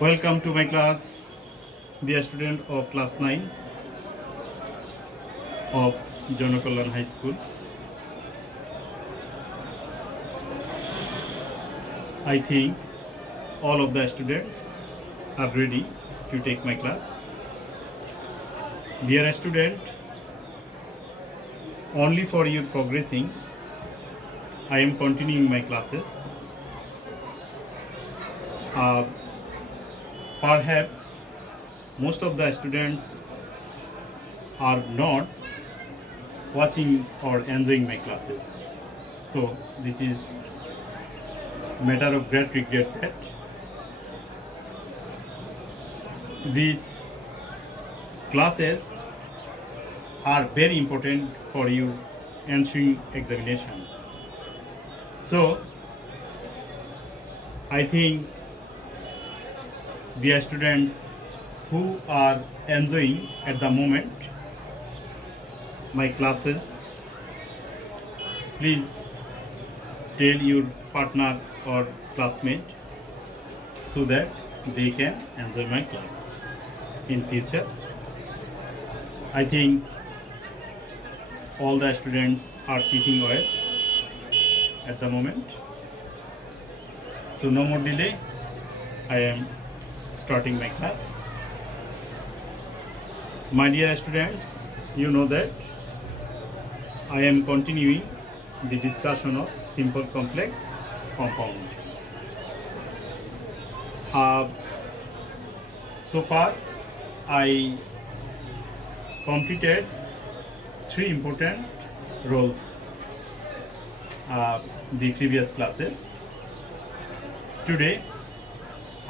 Welcome to my class, dear student of class 9 of Jonakollan High School. I think all of the students are ready to take my class. Dear student, only for your progressing, I am continuing my classes. Perhaps most of the students are not watching or enjoying my classes. So this is matter of great regret that these classes are very important for your ensuing examination. So I think the students who are enjoying at the moment my classes, please tell your partner or classmate so that they can enjoy my class in future. I think all the students are keeping well at the moment. So no more delay, I am starting my class. My dear students, you know that I am continuing the discussion of simple complex compound. So far I completed three important roles the previous classes. Today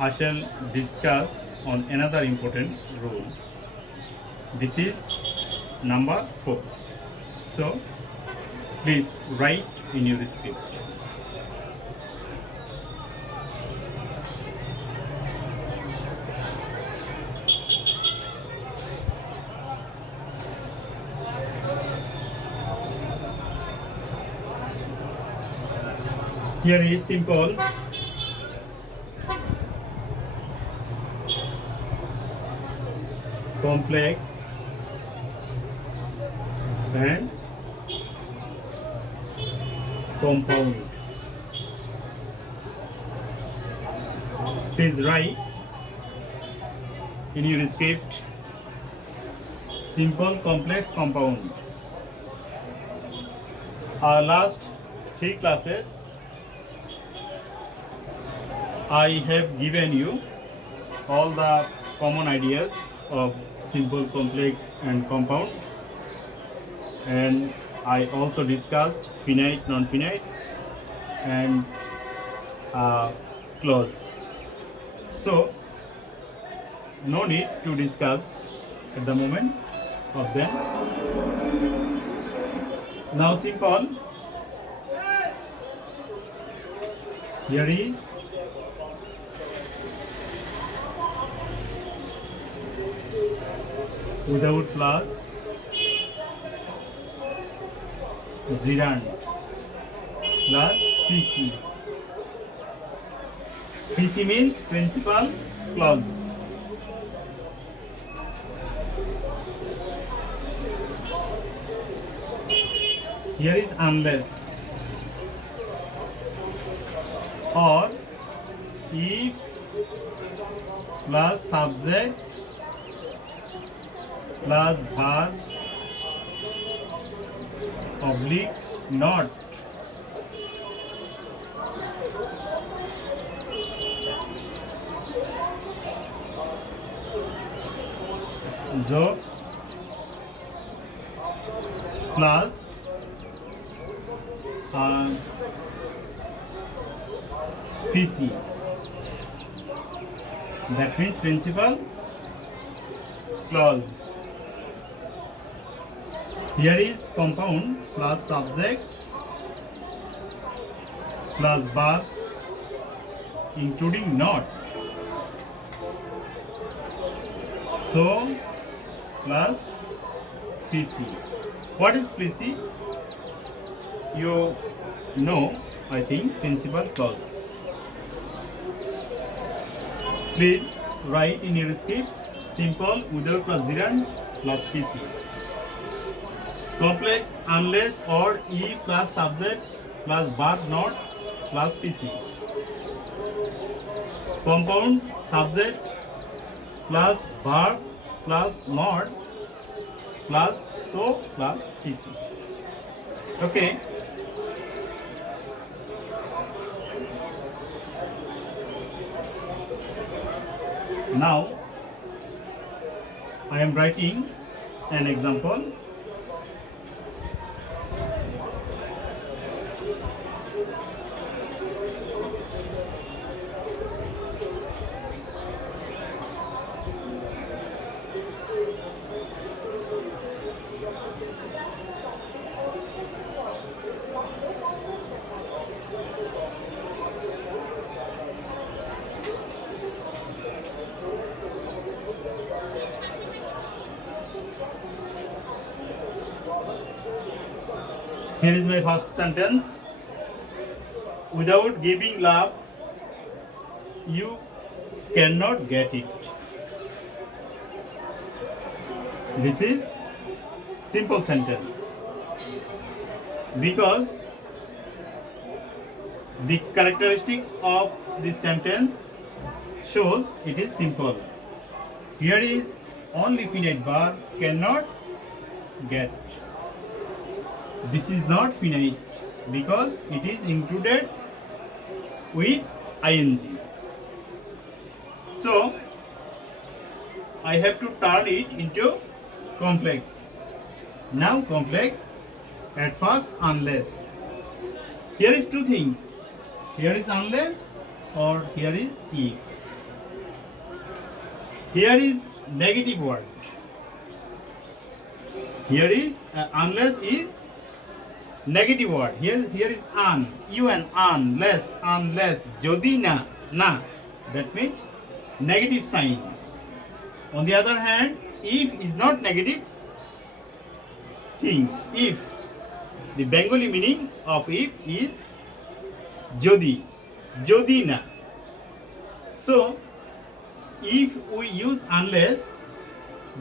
I shall discuss on another important rule. This is number 4. So please write in your script. Here is simple complex and compound. Please write in your script simple complex compound. Our last 3 classes I have given you all the common ideas of simple, complex and compound, and I also discussed finite, non-finite and clause. So no need to discuss at the moment of them. Now simple, here is without plus gerund plus PC. PC means principal clause. Here is unless or if plus subject plus verb oblique not. So plus PC, that means principal clause. Here is compound plus subject plus verb including not. So plus PC. What is PC? You know, I think, principal clause. Please write in your script simple without plus gerund plus PC. Complex unless or E plus subject plus verb not plus PC. Compound subject plus verb plus not plus so plus PC. Okay. Now I am writing an example. Here is my first sentence. Without giving love, you cannot get it. This is simple sentence because the characteristics of this sentence shows it is simple. Here is only finite verb cannot get. This is not finite because it is included with ing. So I have to turn it into complex. Now complex at first unless. Here is two things. Here is unless or here is if. Here is negative word. Here is unless is negative word. Here is un. Unless. Jodi na. That means negative sign. On the other hand, if is not negative thing. If. The Bengali meaning of if is jodi. Jodi na. So, if we use unless,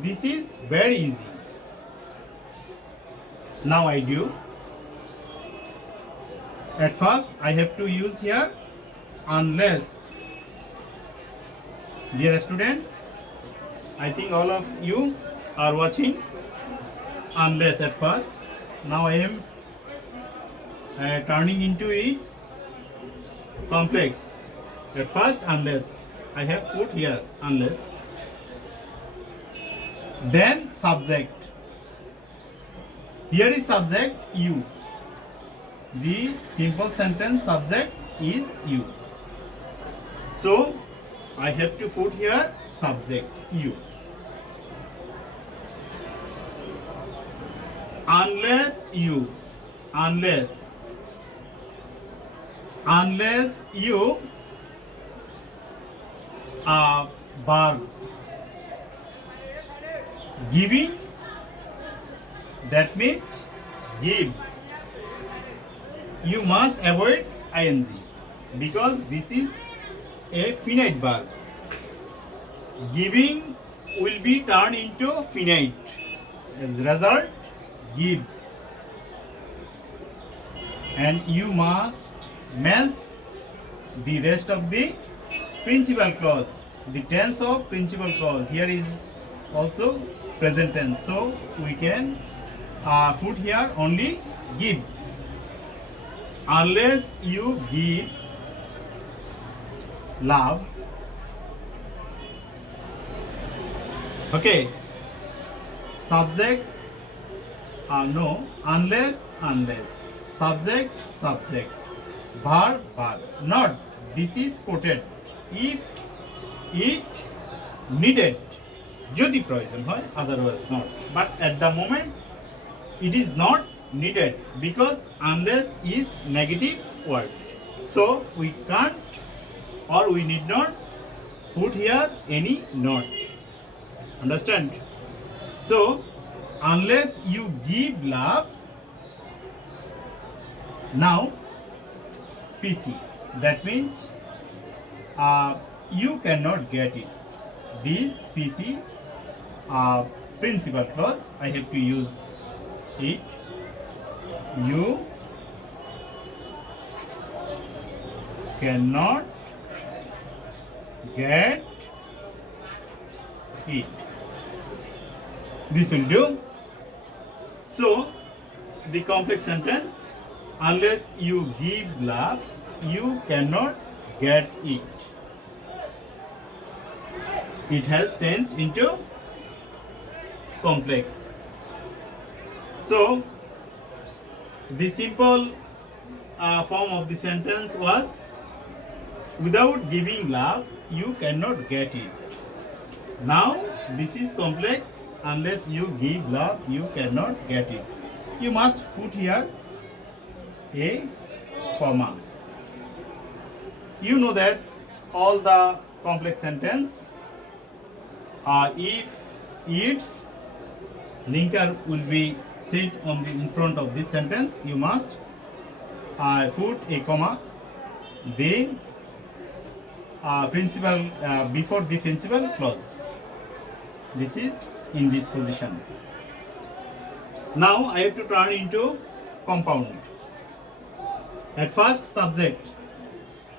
this is very easy. Now I do. At first, I have to use here unless. Dear student, I think all of you are watching unless at first. Now I am turning into it complex. At first, unless. I have put here unless. Then subject. Here is subject you. The simple sentence subject is you. So I have to put here subject you. Unless you verb giving, that means give. You must avoid ing because this is a finite verb. Giving will be turned into finite. As a result, give. And you must match the rest of the principal clause. The tense of principal clause here is also present tense. So we can put here only give. Unless you give love. Okay. Subject. No. Unless. Subject. Verb. Not. This is quoted. If it needed. যদি প্রয়োজন হয়, otherwise not. But at the moment, it is not needed because unless is negative word. So we can't or we need not put here any not. Understand? So unless you give love, now PC. That means you cannot get it. this PC principal clause, I have to use it. You cannot get it. This will do. So the complex sentence, unless you give love, you cannot get it. It has changed into complex. So the simple form of the sentence was, without giving love, you cannot get it. Now this is complex. Unless you give love, you cannot get it. You must put here a comma. You know that all the complex sentence, if its linker will be set on the in front of this sentence, you must put a comma, the principal before the principal clause. This is in this position. Now I have to turn into compound. At first, subject.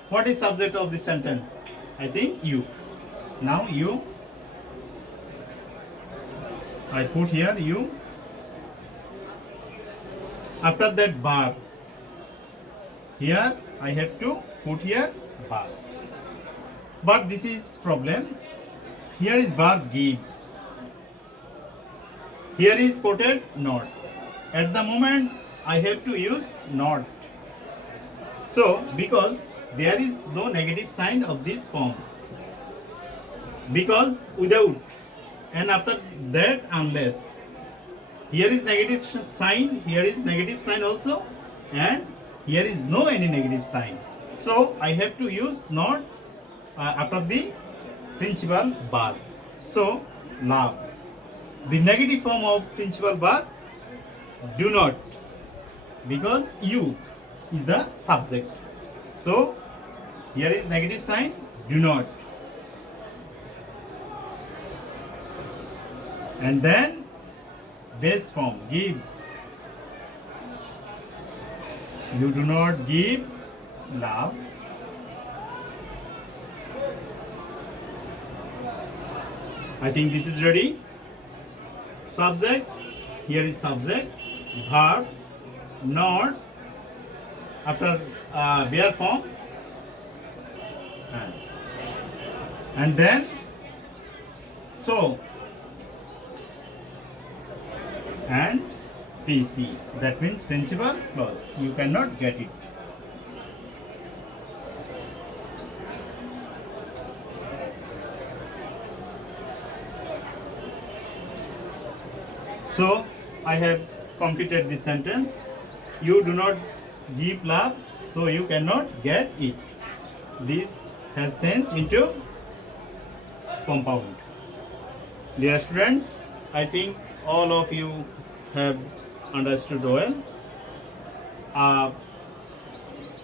What is subject of this sentence? I think you. Now you. I put here you. After that, verb. Here I have to put here verb. But this is problem. Here is verb give. Here is quoted not. At the moment I have to use not. So because there is no negative sign of this form. Because without and after that unless. Here is negative sign, here is negative sign also, and here is no any negative sign. So I have to use not after the principal verb. So love. The negative form of principal verb, do not, because you is the subject. So here is negative sign, do not. And then base form, give. You do not give love. I think this is ready. Subject, here is subject, verb, not, after bare form, and then so, and PC, that means principal clause. You cannot get it. So I have completed this sentence. You do not give love, so you cannot get it. This has changed into compound. Dear students, I think all of you have understood well.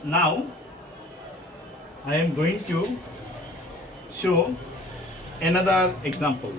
Now I am going to show another example.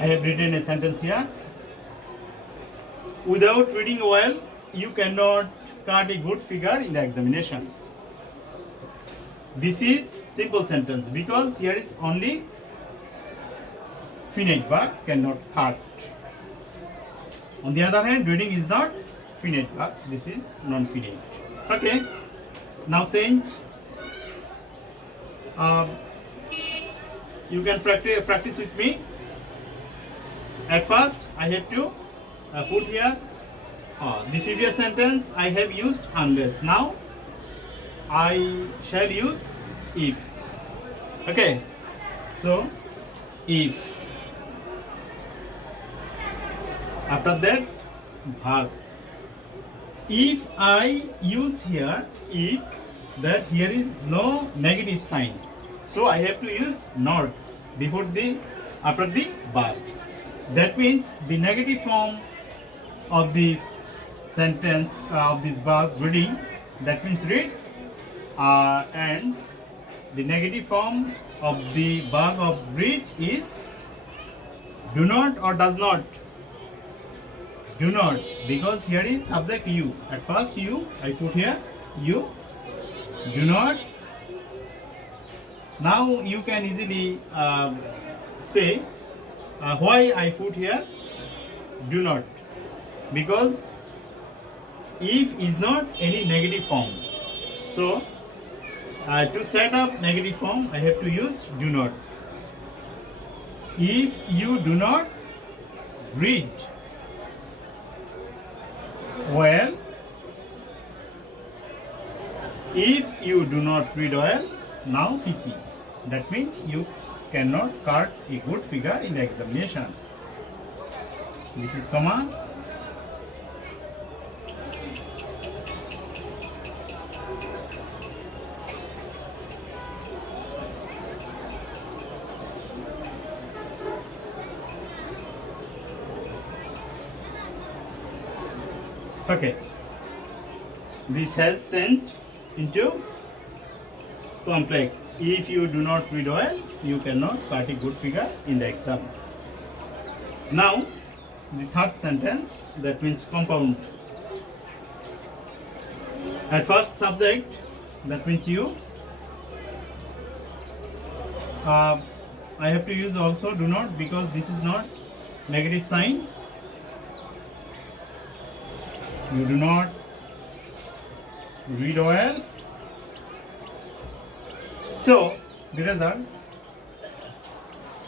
I have written a sentence here. Without reading well, you cannot cut a good figure in the examination. This is simple sentence because here is only finite verb, cannot cut. On the other hand, reading is not finite verb, this is non-finite. Okay, Now change. You can practice with me. At first, I have to put here the previous sentence I have used unless. Now, I shall use if. Okay, so if. After that, verb. If I use here if, that here is no negative sign, so I have to use not before the after the verb. That means the negative form of this sentence of this verb reading, that means read, and the negative form of the verb of read is do not or does not. Do not, because here is subject you. At first you, I put here you. Do not. Now you can easily say why I put here do not, because if is not any negative form. So to set up negative form, I have to use do not. If you do not read well, if you do not read well, now PC. That means you cannot cut a good figure in the examination. This is comma. Okay, this has changed into complex. If you do not read well, you cannot cut a good figure in the exam. Now, the third sentence, that means compound. At first subject, that means you. I have to use also do not, because this is not negative sign. You do not read well. So the result,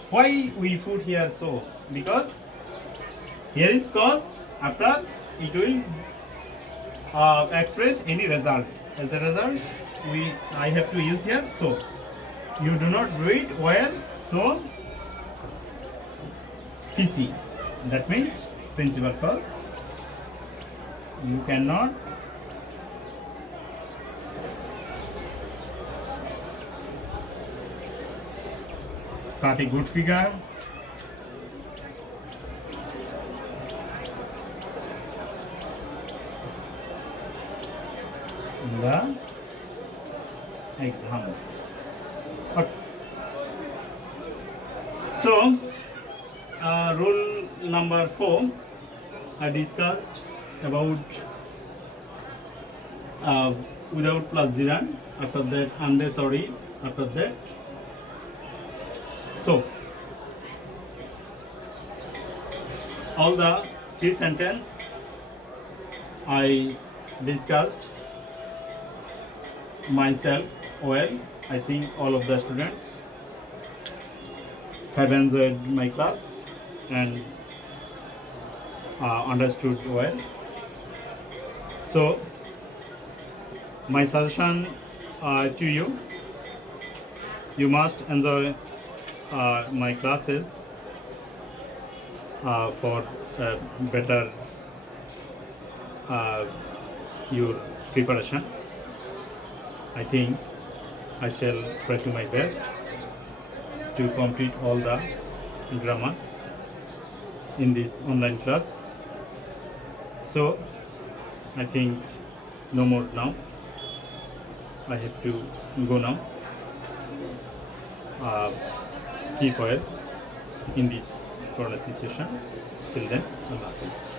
why we put here so? Because here is cause, after it will express any result. As a result, I have to use here so. You do not read well, so PC. That means principal cause. You cannot cut a good figure in the exam. Okay. So, rule number 4, I discussed about without plus gerund, after that unless or if, after that so. All the three sentences I discussed myself well. I think all of the students have enjoyed my class and understood well. So my suggestion to you, you must enjoy my classes for better your preparation. I think I shall try to my best to complete all the grammar in this online class. So I think no more now. I have to go now. Keep well in this corona situation. Till then, Allah Hafiz.